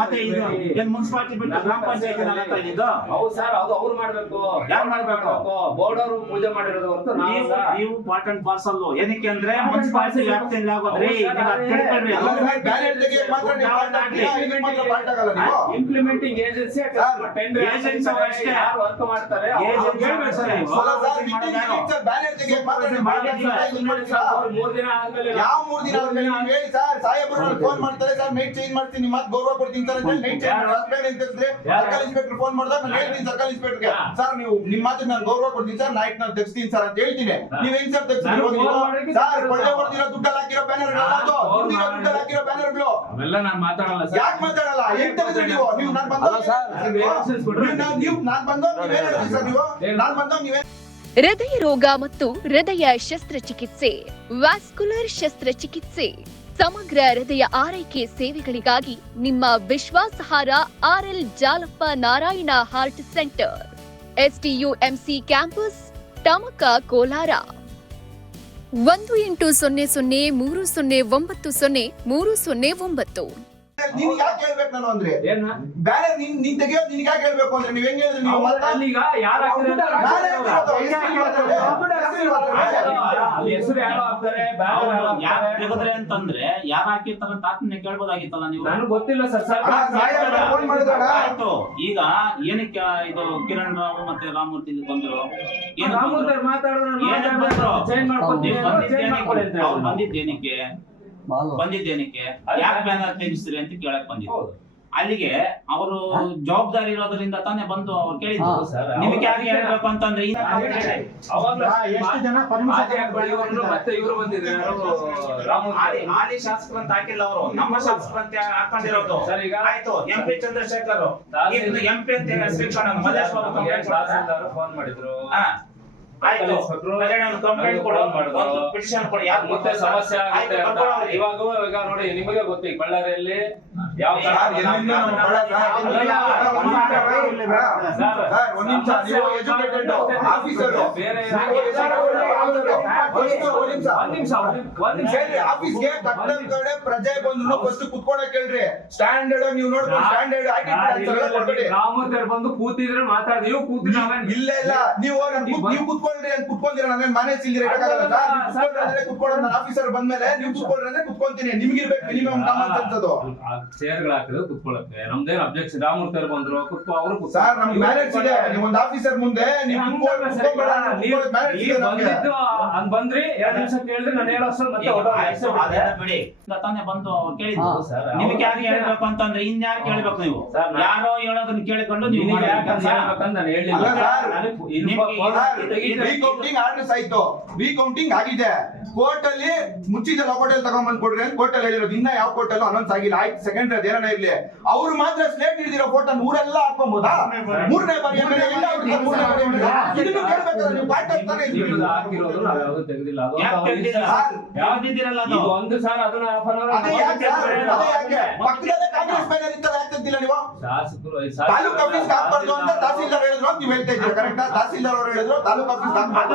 ಮತ್ತೆ ಇದು ಮುನ್ಸಿಪಾಲಿಟಿ ಬಿಟ್ಟು ಗ್ರಾಮ ಪಂಚಾಯತಿ ಇದು ಹೌದು ಸರ್, ಅದು ಅವ್ರು ಮಾಡ್ಬೇಕು. ಯಾರು ಮಾಡ್ಬೇಕು? ಬೋರ್ಡ್ ಅವರು ಪೂಜೆ ಮಾಡಿರೋದು ಹೊರತು ನೀವು ಪಾರ್ಟ್ ಅಂಡ್ ಪಾರ್ಸಲ್. ಏನಕ್ಕೆ ಅಂದ್ರೆ ಮುನ್ಸಿಪಾಲಿಟಿ ವ್ಯಾಪ್ತಿಯಲ್ಲಿ ಆಗೋದ್ರಿ. ಇಂಪ್ಲಿಮೆಂಟಿಂಗ್ ಏಜೆನ್ಸಿ ಯಾರು ವರ್ಕ್ ಮಾಡ್ತಾರೆ ಯಾವ 3 ದಿನ ಆದ್ಮೇಲೆ ಹೇಳಿ ಸರ್, ಸಾಹೇಬರು ಫೋನ್ ಮಾಡ್ತಾರೆ ಸರ್, ನೈಟ್ ಚೇಂಜ್ ಮಾಡ್ತೀನಿ, ಮತ್ತೆ ಗೌರವ ಕೊಡ್ತೀನಿ ಸರ್ ಅಂತ night change circle inspector phone ಮಾಡಿದಾಗ ನಾನು ಹೇಳ್ತೀನಿ ಸರ್ಕಲ್ ಇನ್ಸ್ಪೆಕ್ಟರ್ಗೆ, ಸರ್ ನೀವು ನಿಮ್ಮ ಮಾತಿಗೆ ನಾನು ಗೌರವ ಕೊಡ್ತೀನಿ ಸರ್, ನೈಟ್ ನಾನು ತೆಗ್ಸ್ತೀನಿ ಸರ್ ಅಂತ ಹೇಳ್ತೀನಿ. ನೀವ್ ಹೆಂಗ್ ಸರ್ ತೆಗ್ಸ್ತೀನಿ ಸರ್? ಕೊಳ್ಳೆ ಹೊಡೆದಿರೋ ದುಡ್ಡಲ್ಲಿ ಹಾಕಿರೋ ಬ್ಯಾನರ್ಗಳು, ದುಡ್ಡಲ್ಲಿ ಹಾಕಿರೋ ಬ್ಯಾನರ್ಗಳು ಅವೆಲ್ಲ ನಾನು ಮಾತಾಡಲ್ಲ ಸರ್. ಯಾಕೆ ಮಾತಾಡಲ್ಲ? ಹೆಂಗ್ ತೆಗೆದ್ರಿ ನೀವು? ನೀವು ನಾನು ಬಂದೋ ನೀವೇನ್ ಹೇಳ್ತೀರಿ ಸರ್? ನೀವು ನಾನು ಬಂದೋ ನೀವೇ ಹೃದಯ ರೋಗ ಮತ್ತು ಹೃದಯ ಶಸ್ತ್ರಚಿಕಿತ್ಸೆ, ವ್ಯಾಸ್ಕುಲರ್ ಶಸ್ತ್ರಚಿಕಿತ್ಸೆ, ಸಮಗ್ರ ಹೃದಯ ಆರೈಕೆ ಸೇವೆಗಳಿಗಾಗಿ ನಿಮ್ಮ ವಿಶ್ವಾಸಾರ್ಹ RL Jalappa Narayana heart centre, STUMC campus, Tamaka, Kolar. 180030090309. ನೀನ್ ಯಾಕೆ ಹೇಳ್ಬೇಕು ನಾನು ಅಂದ್ರೆ ಬ್ಯಾನರ್ ನೀನ್ ತೆಗಿಯೋದು ನಿನ್ಗೆ ಯಾಕೆ ಹೇಳ್ಬೇಕು ಅಂದ್ರೆ ನೀವ್ ಹೆಂಗ್ ಹೇಳಿದ್ರಿ? ನೀವು ಅಂತಂದ್ರೆ ಯಾರು ಹಾಕಿರ್ತಾರ ತಾತನ್ನ ಕೇಳ್ಬೋದಾಗಿತ್ತಲ್ಲ ನೀವು. ನನಗೆ ಗೊತ್ತಿಲ್ಲ ಸರ್. ಆಯ್ತು, ಈಗ ಏನಕ್ಕೆ ಇದು ಕಿರಣ್ ರಾವ್ ಮತ್ತೆ ರಾಮಮೂರ್ತಿ ಬಂದ್ರು? ಬಂದಿದ್ದೇನಕ್ಕೆ ಯಾಕೆ ಬ್ಯಾನರ್ ತೆಗಿಸ್ತೀರಿ ಅಂತ ಕೇಳಕ್ ಬಂದಿದ್ದು. ಅಲ್ಲಿಗೆ ಅವರು ಜವಾಬ್ದಾರಿ ಇರೋದ್ರಿಂದ ತಾನೇ ಬಂದು ಅವ್ರು ಕೇಳಿದ್ರು. ನಿಮ್ಗೆ ಯಾರು ಹೇಳ್ಬೇಕು ಅಂತಂದ್ರೆ ಮತ್ತೆ ಇವರು ಬಂದಿದ್ರು, ಹಾಲಿ ಶಾಸಕರು ಅಂತ ಹಾಕಿಲ್ಲ ಅವರು, ನಮ್ಮ ಶಾಸಕರು ಅಂತ ಹಾಕೊಂಡಿರೋದು. ಆಯ್ತು, MP ಚಂದ್ರಶೇಖರ್ MP ಅಂತ ಫೋನ್ ಮಾಡಿದ್ರು. ಆಯ್ತು, ಕಂಪ್ಲೇಂಟ್ ಕೊಡು, ಪಿಟಿಷನ್ ಕೊಡಿ. ಮತ್ತೆ ಸಮಸ್ಯೆ ಆಗುತ್ತೆ ಇವಾಗ ನೋಡಿ, ನಿಮಗೆ ಗೊತ್ತು ಈಗ ಬಳ್ಳಾರಿಯಲ್ಲಿ ಯಾವ ಪ್ರಜೆ ಬಂದ್ರು ಫಸ್ಟ್ ಕುತ್ಕೊಳಕ್ ಹೇಳ್ರಿ. ಸ್ಟ್ಯಾಂಡರ್ಡ್ ನೀವು ನೋಡ್ಕೊಂಡು ಸ್ಟ್ಯಾಂಡರ್ಡ್ ರಾಮಮೂರ್ತಿ ಬಂದು ಕೂತಿದ್ರೆ ಮಾತಾಡಿ, ನೀವು ಕೂತಿಲ್ಲ. ಇಲ್ಲ ಇಲ್ಲ, ನೀವು ಕುತ್ಕೊಳ್ರಿ ಅಂತ ಕುತ್ಕೊಂಡಿರ, ನಾನು ಮ್ಯಾನೇಜ್ ಇಲ್ದಿರ ಕುತ್ಕೊಳ್ಳೋದು. ನಾನು ಆಫೀಸರ್ ಬಂದ್ಮೇಲೆ ನೀವು ಕುತ್ಕೊಳ್ರಿ ಅಂದ್ರೆ ಕುತ್ಕೊಂತೀನಿ. ನಿಮ್ಗಿರ್ಬೇಕು ಮಿನಿಮಮ್ ಕಾಮನ್ ಸೆನ್ಸ್. ಅದು ಚೇರ್ಗಳು ಹಾಕಿದ್ರೆ ಕುತ್ಕೊಳ್ಳಕ್ಕೆ ನಮ್ದೇನು ಅಬ್ಜೆಕ್ಷನ್. ರಾಮಮೂರ್ತಿ ಬಂದ್ರು ಅವರು ಸರ್, ನಮ್ಗೆ ಮ್ಯಾನೇಜ್ ಇದೆ. ನೀವು ಒಂದು ಆಫೀಸರ್ ಮುಂದೆ ನೀವು ಬಂದ್ರಿ 2 ನಿಮಿಷ ಕೇಳಿದ್ರೆ ನಾನು ಹೇಳೋ ಬಿಡಿ ತಾನೇ ಬಂದು ಅವ್ರು ಕೇಳಿದ್ರು. ನಿಮ್ಗೆ ಯಾರು ಹೇಳ್ಬೇಕು ಅಂತಂದ್ರೆ ಇನ್ಯಾರು ಕೇಳ್ಬೇಕು? ನೀವು ಯಾರೋ ಹೇಳೋದನ್ನ ಕೇಳಿಕೊಂಡು ನೀವು ರೀಕೌಂಟಿಂಗ್ ಆರ್ಡರ್ಸ್ ಆಯ್ತು, ರೀಕೌಂಟಿಂಗ್ ಆಗಿದೆ. ಕೋರ್ಟ್ ಅಲ್ಲಿ ಮುಚ್ಚಿದ ಲಕೋಟೆಲ್ ತಗೊಂಡ್ಬಂದ್ ಕೊಡ್ರಿ ಅಂತ ಕೋರ್ಟ್ ಅಲ್ಲಿ ಹೇಳಿರೋದು. ಇನ್ನ ಯಾವ ಕೋರ್ಟ್ ಅಲ್ಲೂ ಅನೌನ್ಸ್ ಆಗಿಲ್ಲ. ಆಯ್ತು, ಸೆಕೆಂಡ್ ಅದೇನ ಇರ್ಲಿ, ಅವ್ರು ಮಾತ್ರ ಸ್ಲೇಟ್ ಹಿಡಿದಿರೋ ಫೋಟೋ ಊರೆಲ್ಲ ಹಾಕೊಂಬೋದಾ? 3ನೇ ಬಾರಿ ಇದನ್ನು ಕೇಳ್ಬೇಕಾದ್ರೆ ನೀವು ಪಾರ್ಟ್ ಅಂತಾನೆ ಒಂದು ಸರ್ ಅದನ್ನ ಪಕ್ಕದಲ್ಲೇ ಕಾಂಗ್ರೆಸ್ ಬ್ಯಾನರ್ ಇತ್ತಲ್ಲ, ಯಾಕೆ ತಂದಿಲ್ಲ ನೀವು? ತಾಲೂಕ್ ಆಫೀಸ್ ಹಾಕ್ಬಾರ್ದು ಅಂತ ತಹಸೀಲ್ದಾರ್ ಹೇಳಿದ್ರು ಅಂತ ನೀವು ಹೇಳ್ತಾ ಇದ್ದೀರಾ. ಕರೆಕ್ಟಾ? ತಹಸೀಲ್ದಾರ್ ಅವರು ಹೇಳಿದ್ರು ತಾಲೂಕ್ ಆಫೀಸ್ ಹಾಕ್ಬಾರ್ದು.